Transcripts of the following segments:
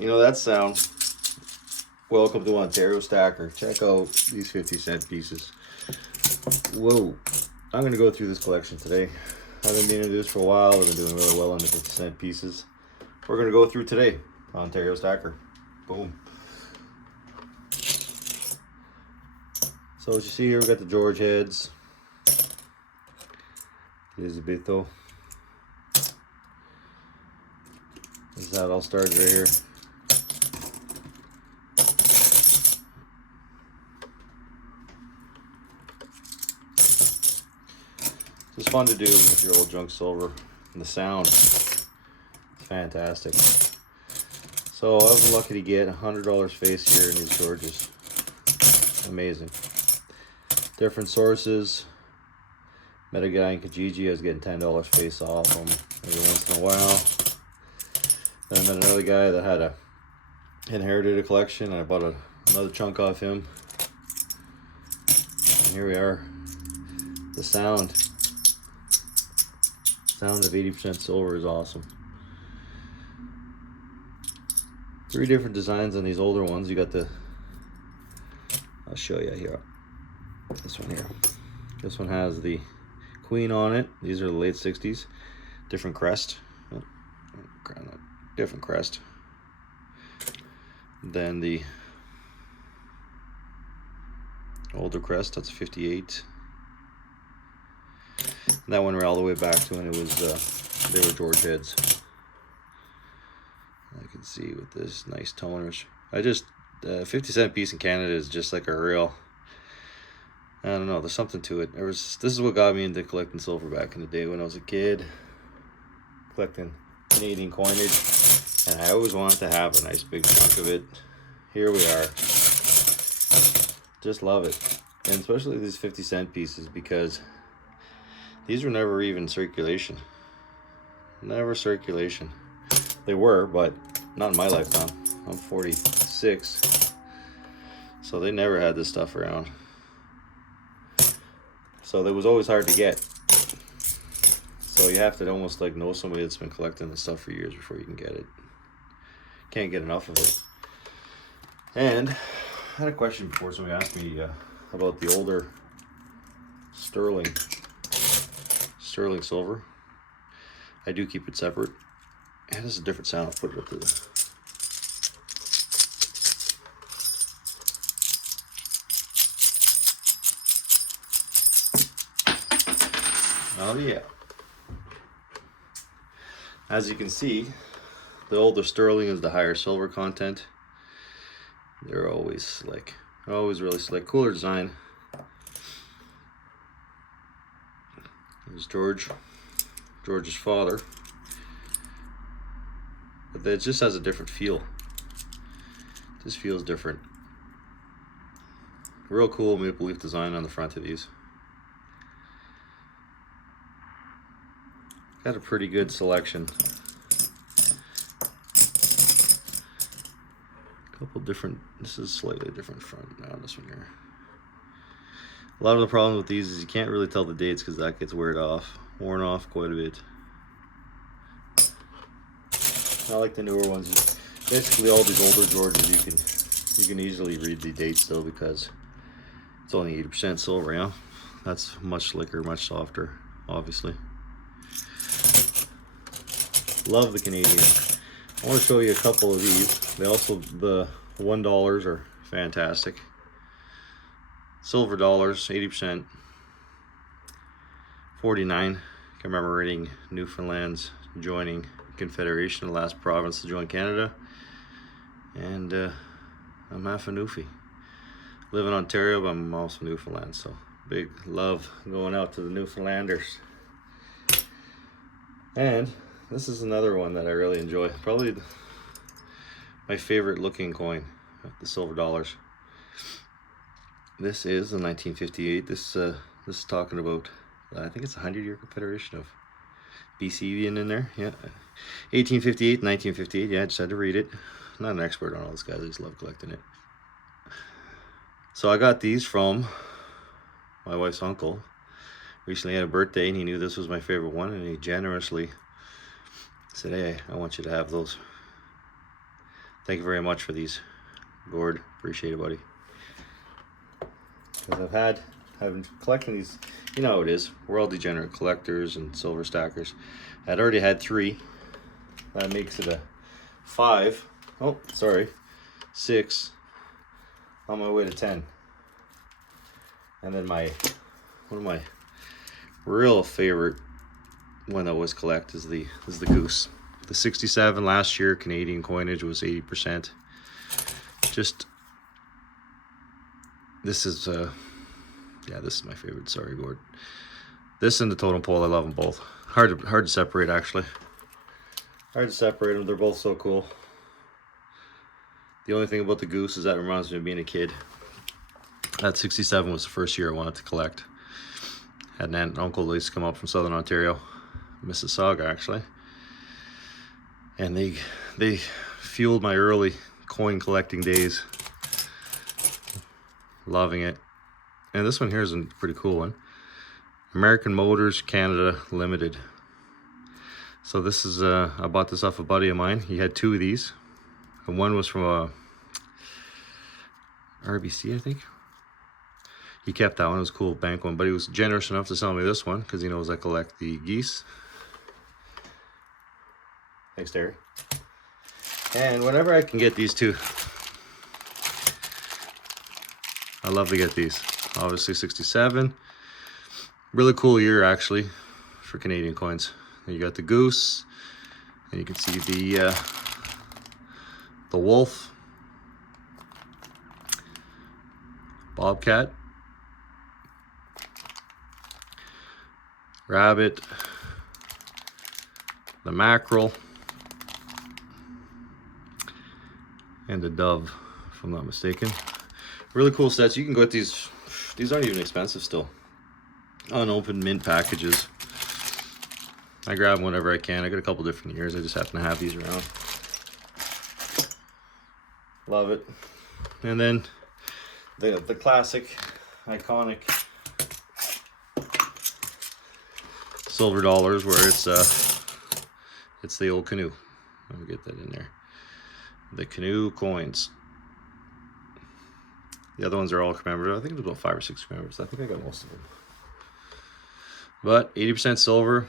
You know that sound? Welcome to Ontario Stacker. Check out these 50-cent pieces. Whoa. I'm going to go through this collection today. I've been meaning to do this for a while. I've been doing really well on the 50-cent pieces. We're going to go through today. Ontario Stacker. Boom. So as you see here, we got the George heads. Elizabetho. This is how it all started right here. It's fun to do with your old junk silver, and the sound is fantastic. So I was lucky to get $100 face here in these Georges. Amazing. Different sources. Met a guy in Kijiji. I was getting $10 face off him every once in a while. Then I met another guy that had inherited a collection, and I bought another chunk off him. And here we are. The sound of 80% silver is awesome. 3 different designs on these older ones. You got I'll show you here. This one here. This one has the Queen on it. These are the late 60s. Different crest. Oh, different crest. Then the older crest, that's a 58. That one we're all the way back to when it was they were George heads. I can see with this nice toners. 50-cent piece in Canada is just like a real, I don't know, there's something to it. This is what got me into collecting silver back in the day when I was a kid, collecting Canadian coinage, and I always wanted to have a nice big chunk of it. Here we are. Just love it. And especially these 50-cent pieces, because these were never even circulation. Never circulation. They were, but not in my lifetime. I'm 46. So they never had this stuff around. So it was always hard to get. So you have to almost like know somebody that's been collecting this stuff for years before you can get it. Can't get enough of it. And I had a question before somebody asked me about the older sterling silver. I do keep it separate. And this is a different sound. I'll put it up to the... Oh yeah. As you can see, the older sterling is the higher silver content. They're always slick. Always really slick. Cooler design. There's George's father. But it just has a different feel. Just feels different. Real cool maple leaf design on the front of these. Got a pretty good selection. Couple different, this is slightly different front now, this one here. A lot of the problem with these is you can't really tell the dates because that gets worn off quite a bit. Not like the newer ones. Basically all these older Georges you can easily read the dates though, because it's only 80% silver, yeah. That's much slicker, much softer, obviously. Love the Canadian. I want to show you a couple of these. The $1 are fantastic. Silver dollars, 80%. 49, commemorating Newfoundland's joining Confederation, the last province to join Canada. And I'm half a Newfie. Live in Ontario, but I'm also Newfoundland, so big love going out to the Newfoundlanders. And this is another one that I really enjoy. Probably my favorite looking coin, the silver dollars. This is the 1958. This is talking about, I think it's a 100-year Confederation of BC in there. Yeah, 1858, 1958. Yeah, I just had to read it. I'm not an expert on all this, guys. I just love collecting it. So I got these from my wife's uncle. Recently had a birthday, and he knew this was my favorite one, and he generously said, "Hey, I want you to have those." Thank you very much for these, Gord. Appreciate it, buddy. Because I've been collecting these. You know how it is. We're all degenerate collectors and silver stackers. I'd already had 3. That makes it a 5. Oh, sorry, 6. On my way to 10. And then one of my real favorite one I always collect is the goose. The 67 last year Canadian coinage was 80%. Just this is yeah, this is my favorite. Sorry, Gord. This and the totem pole, I love them both. Hard to separate, actually. Hard to separate them. They're both so cool. The only thing about the goose is that it reminds me of being a kid. That 67 was the first year I wanted to collect. Had an aunt and uncle that used to come up from Southern Ontario, Mississauga actually, and they fueled my early coin collecting days. Loving it. And this one here is a pretty cool one. American Motors Canada Limited. So this is I bought this off a buddy of mine. He had 2 of these, and one was from a RBC, I think. He kept that one. It was a cool bank one, but he was generous enough to sell me this one because he knows I collect the geese. Thanks, Terry. And whenever I can get these 2, I love to get these. Obviously 67. Really cool year, actually, for Canadian coins. And you got the goose, and you can see the wolf, bobcat, rabbit, the mackerel, and the dove, if I'm not mistaken. Really cool sets. You can get these. These aren't even expensive still. Unopened mint packages. I grab them whenever I can. I got a couple different years. I just happen to have these around. Love it. And then the classic, iconic silver dollars, where it's the old canoe. Let me get that in there. The canoe coins. The other ones are all commemorative. I think there's about 5 or 6 commemoratives. I think I got most of them. But 80% silver.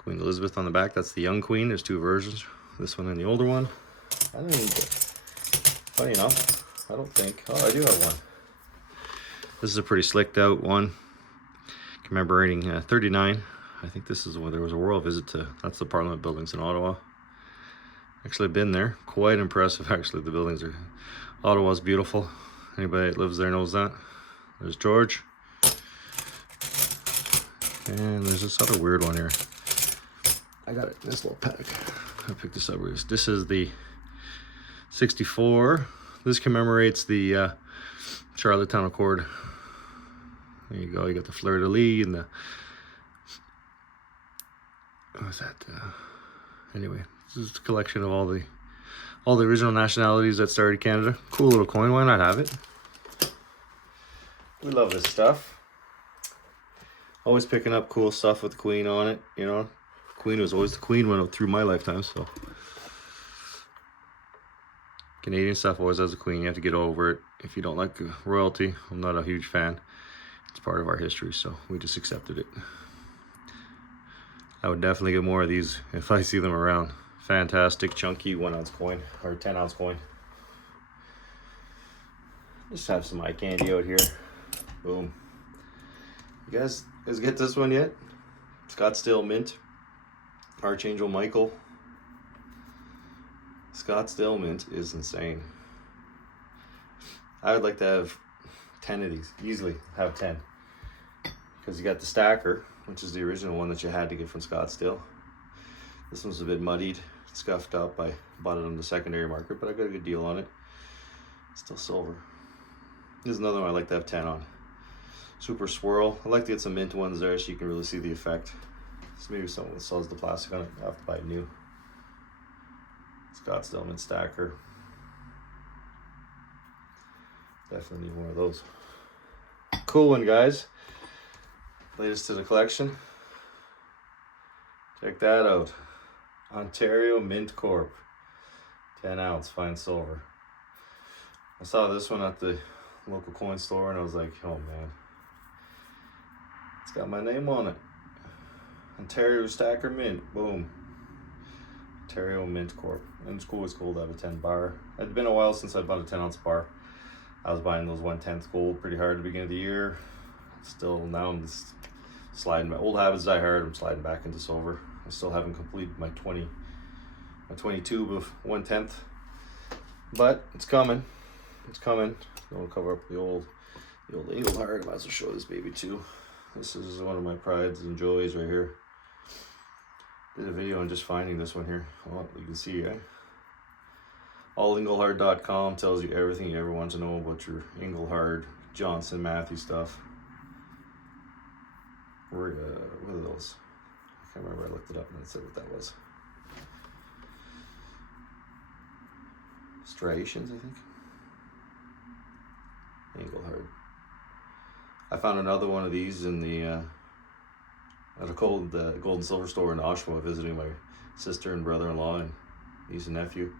Queen Elizabeth on the back. That's the young queen. There's 2 versions. This one and the older one. I don't even. Funny enough, I don't think. Oh, I do have one. This is a pretty slicked out one, commemorating 39. I think this is when there was a royal visit to. That's the Parliament buildings in Ottawa. Actually been there. Quite impressive, actually. The buildings are. Ottawa's beautiful. Anybody that lives there knows that. There's George. And there's this other weird one here. I got it in this little pack. I picked this up. This is the 64. This commemorates the Charlottetown Accord. There you go. You got the fleur-de-lis and the. What was that? Anyway, this is a collection of all the original nationalities that started Canada. Cool little coin. Why not have it? We love this stuff. Always picking up cool stuff with the Queen on it, you know. Queen was always the Queen went through my lifetime, so. Canadian stuff always has a Queen. You have to get over it. If you don't like royalty, I'm not a huge fan. It's part of our history, so we just accepted it. I would definitely get more of these if I see them around. Fantastic, chunky 1-ounce coin, or 10-ounce coin. Just have some eye candy out here. Boom. You guys get this one yet? Scottsdale Mint. Archangel Michael. Scottsdale Mint is insane. I would like to have 10 of these. Easily have 10. Because you got the stacker, which is the original one that you had to get from Scottsdale. This one's a bit muddied, scuffed up. I bought it on the secondary market, but I got a good deal on it. It's still silver. This is another one I'd like to have 10 on. Super swirl. I like to get some mint ones there so you can really see the effect. So maybe someone that sells the plastic on it, I'll have to buy it new. Scottsdale Mint Stacker. Definitely need one of those. Cool one, guys. Latest to the collection. Check that out. Ontario Mint Corp. 10 ounce fine silver. I saw this one at the local coin store and I was like, oh man, it's got my name on it. Ontario Stacker Mint, boom. Ontario Mint Corp. And it's cool, it's cool to have a 10 bar. It's been a while since I bought a 10 ounce bar. I was buying those 1/10 gold pretty hard at the beginning of the year. Still, now I'm just sliding, my old habits die hard, I'm sliding back into silver. I still haven't completed my 22 of 1/10. But it's coming. It's coming. Don't cover up the old eagle heart. I might as well show this baby too. This is one of my prides and joys right here. Did a video on just finding this one here. Well, you can see, right? Allinglehard.com tells you everything you ever want to know about your Inglehard, Johnson, Matthew stuff. What are those? I can't remember. I looked it up and it said what that was. Striations, I think. Inglehard. I found another one of these in the at a gold and silver store in Oshawa, visiting my sister and brother-in-law and niece and nephew.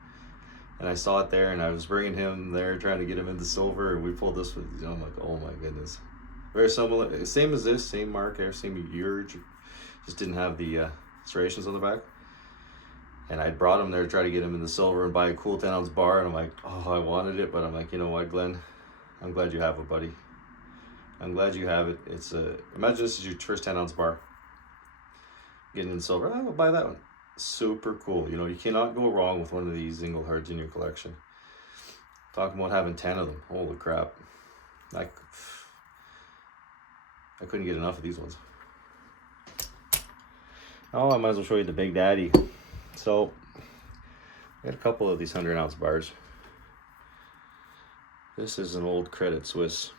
And I saw it there, and I was bringing him there, trying to get him into silver, and we pulled this with, you know, I'm like, oh my goodness. Very similar, same as this, same mark there, same year, just didn't have the striations on the back. And I brought him there to try to get him into silver and buy a cool 10 ounce bar, and I'm like, oh, I wanted it, but I'm like, you know what, Glenn, I'm glad you have it, buddy. I'm glad you have it. It's imagine this is your first 10 ounce bar. Getting in silver, I'll buy that one. Super cool. You know, you cannot go wrong with one of these Inglehards in your collection. Talking about having 10 of them. Holy crap. I couldn't get enough of these ones. Oh, I might as well show you the Big Daddy. So, I got a couple of these 100 ounce bars. This is an old Credit Suisse.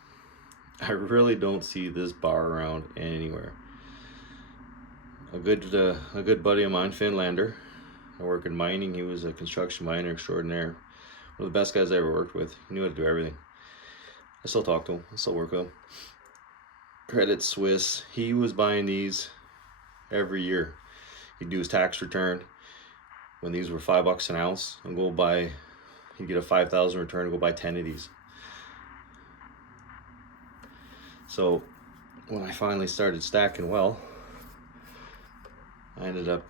I really don't see this bar around anywhere. A good buddy of mine, Finlander. I work in mining. He was a construction miner extraordinaire. One of the best guys I ever worked with. He knew how to do everything. I still talk to him. I still work with him. Credit Suisse. He was buying these every year. He'd do his tax return when these were $5 an ounce, and go buy. He'd get a 5,000 return and go buy 10 of these. So when I finally started stacking well, I ended up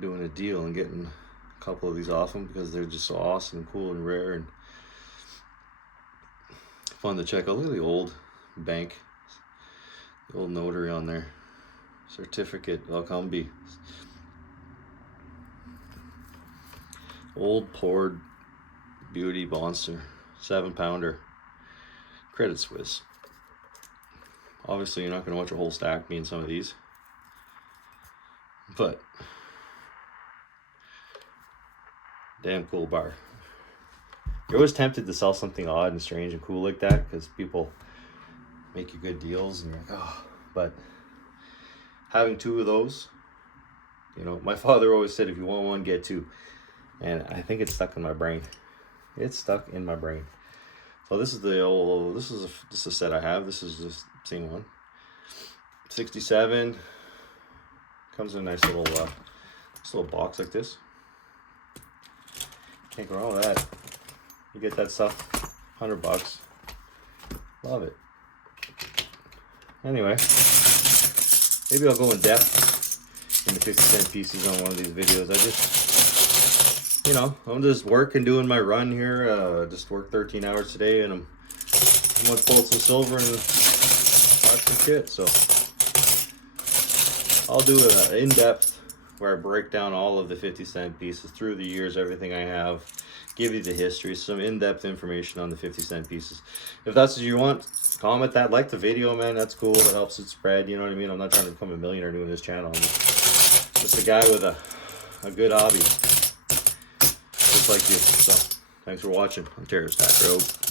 doing a deal and getting a couple of these off them because they're just so awesome and cool and rare and fun to check out. Look at the old bank, the old notary on there. Certificate, Alcombe. Old poured beauty monster, 7-pounder, Credit Suisse. Obviously, you're not going to watch a whole stack being some of these. But damn cool bar. You're always tempted to sell something odd and strange and cool like that because people make you good deals and you're like, oh. But having 2 of those, you know, my father always said if you want one, get 2. And I think it's stuck in my brain. It's stuck in my brain. So this is the old, this is a set I have. This is the same one. 67. Comes in a nice little box like this. Can't go wrong with that. You get that stuff, $100. Love it. Anyway, maybe I'll go in depth in the 50-cent pieces on one of these videos. I just, you know, I'm just working, doing my run here. Just worked 13 hours today, and I'm gonna pull some silver and watch some shit. So I'll do an in-depth where I break down all of the 50-cent pieces through the years, everything I have, give you the history, some in-depth information on the 50-cent pieces. If that's what you want, comment that, like the video, man. That's cool. That helps it spread. You know what I mean? I'm not trying to become a millionaire doing this channel. I'm just a guy with a good hobby, just like you. So thanks for watching. Ontario Stacker out.